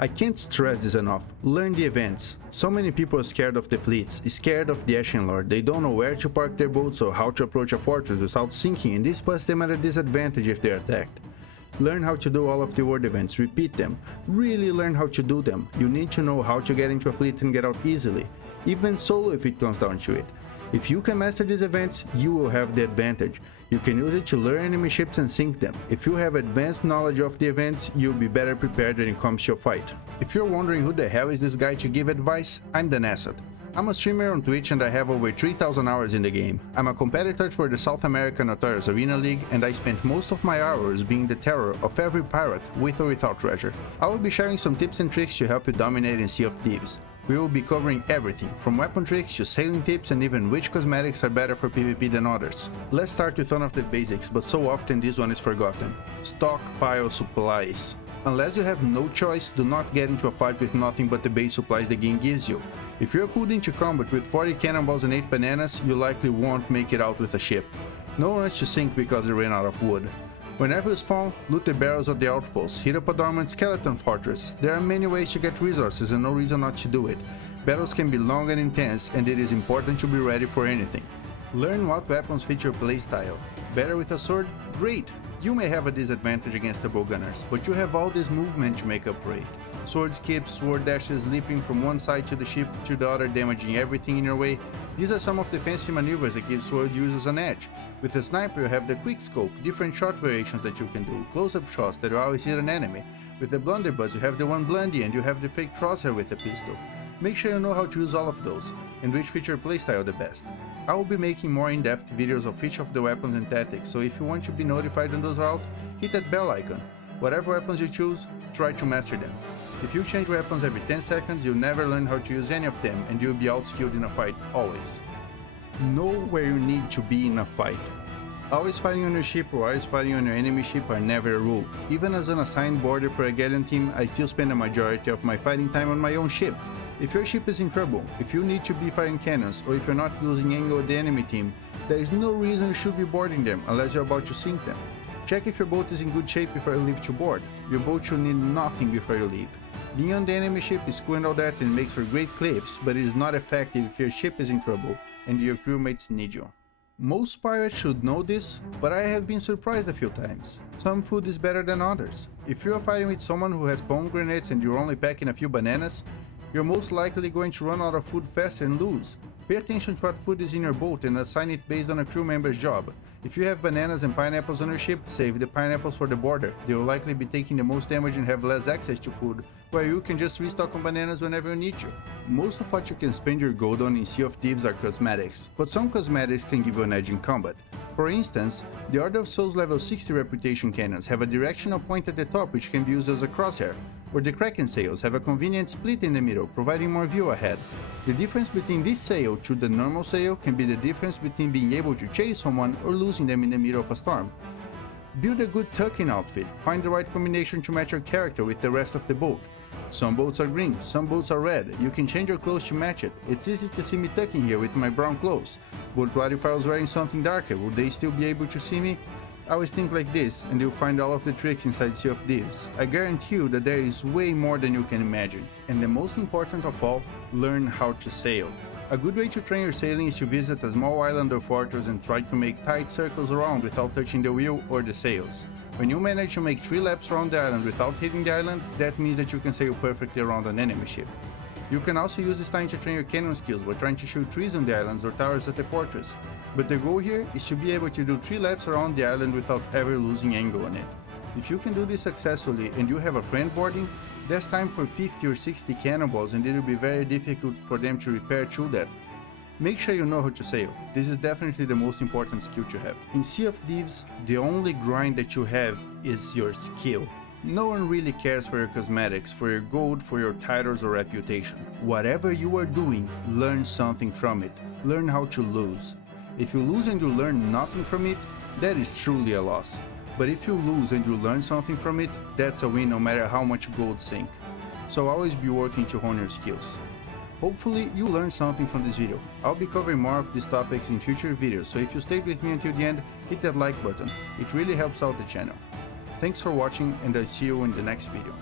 I can't stress this enough. Learn the events. So many people are scared of the fleets, scared of the Ashen Lord. They don't know where to park their boats or how to approach a fortress without sinking, and this puts them at a disadvantage if they're attacked. Learn how to do all of the ward events, repeat them. Really learn how to do them. You need to know how to get into a fleet and get out easily, even solo if it comes down to it. If you can master these events, you will have the advantage. You can use it to lure enemy ships and sink them. If you have advanced knowledge of the events, you'll be better prepared when it comes to a fight. If you're wondering who the hell is this guy to give advice, I'm Danessad. I'm a streamer on Twitch and I have over 3,000 hours in the game. I'm a competitor for the South American Notorious Arena League, and I spent most of my hours being the terror of every pirate, with or without treasure. I will be sharing some tips and tricks to help you dominate in Sea of Thieves. We will be covering everything, from weapon tricks to sailing tips and even which cosmetics are better for PvP than others. Let's start with one of the basics, but so often this one is forgotten. Stockpile supplies. Unless you have no choice, do not get into a fight with nothing but the base supplies the game gives you. If you're pulled into combat with 40 cannonballs and 8 bananas, you likely won't make it out with a ship. No one wants to sink because they ran out of wood. Whenever you spawn, loot the barrels of the outposts, hit up a dormant skeleton fortress. There are many ways to get resources and no reason not to do it. Battles can be long and intense, and it is important to be ready for anything. Learn what weapons fit your playstyle. Better with a sword? Great! You may have a disadvantage against the bowgunners, but you have all this movement to make up for it. Sword skips, sword dashes, leaping from one side to the ship to the other, damaging everything in your way. These are some of the fancy maneuvers that give sword users an edge. With a sniper you have the quick scope, different shot variations that you can do, close-up shots that will always hit an enemy. With the blunderbuss you have the one blundy and you have the fake crosshair with the pistol. Make sure you know how to use all of those, and which fit your playstyle the best. I will be making more in-depth videos of each of the weapons and tactics, so if you want to be notified when those are out, hit that bell icon. Whatever weapons you choose, try to master them. If you change weapons every 10 seconds, you'll never learn how to use any of them, and you'll be outskilled in a fight, always. Know where you need to be in a fight. Always fighting on your ship or always fighting on your enemy ship are never a rule. Even as an assigned boarder for a galleon team, I still spend a majority of my fighting time on my own ship. If your ship is in trouble, if you need to be firing cannons, or if you're not losing angle with the enemy team, there is no reason you should be boarding them unless you're about to sink them. Check if your boat is in good shape before you leave to board. Your boat should need nothing before you leave. Being on the enemy ship is cool and all that and makes for great clips, but it is not effective if your ship is in trouble and your crewmates need you. Most pirates should know this, but I have been surprised a few times. Some food is better than others. If you are fighting with someone who has pomegranates and you're only packing a few bananas, you're most likely going to run out of food faster and lose. Pay attention to what food is in your boat and assign it based on a crew member's job. If you have bananas and pineapples on your ship, save the pineapples for the boarder. They will likely be taking the most damage and have less access to food, while you can just restock on bananas whenever you need to. Most of what you can spend your gold on in Sea of Thieves are cosmetics, but some cosmetics can give you an edge in combat. For instance, the Order of Souls level 60 reputation cannons have a directional point at the top which can be used as a crosshair, or the Kraken sails have a convenient split in the middle, providing more view ahead. The difference between this sail to the normal sail can be the difference between being able to chase someone or losing them in the middle of a storm. Build a good tuck-in outfit, find the right combination to match your character with the rest of the boat. Some boats are green, some boats are red, you can change your clothes to match it. It's easy to see me tucking here with my brown clothes, but what if I was wearing something darker, would they still be able to see me? Always think like this, and you'll find all of the tricks inside Sea of Thieves. I guarantee you that there is way more than you can imagine. And the most important of all, learn how to sail. A good way to train your sailing is to visit a small island or fortress and try to make tight circles around without touching the wheel or the sails. When you manage to make 3 laps around the island without hitting the island, that means that you can sail perfectly around an enemy ship. You can also use this time to train your cannon skills by trying to shoot trees on the islands or towers at the fortress. But the goal here is to be able to do 3 laps around the island without ever losing angle on it. If you can do this successfully and you have a friend boarding, that's time for 50 or 60 cannonballs and it will be very difficult for them to repair through that. Make sure you know how to sail. This is definitely the most important skill to have. In Sea of Thieves, the only grind that you have is your skill. No one really cares for your cosmetics, for your gold, for your titles or reputation. Whatever you are doing, learn something from it. Learn how to lose. If you lose and you learn nothing from it, that is truly a loss. But if you lose and you learn something from it, that's a win no matter how much gold sink. So always be working to hone your skills. Hopefully you learned something from this video. I'll be covering more of these topics in future videos, so if you stayed with me until the end, hit that like button. It really helps out the channel. Thanks for watching and I'll see you in the next video.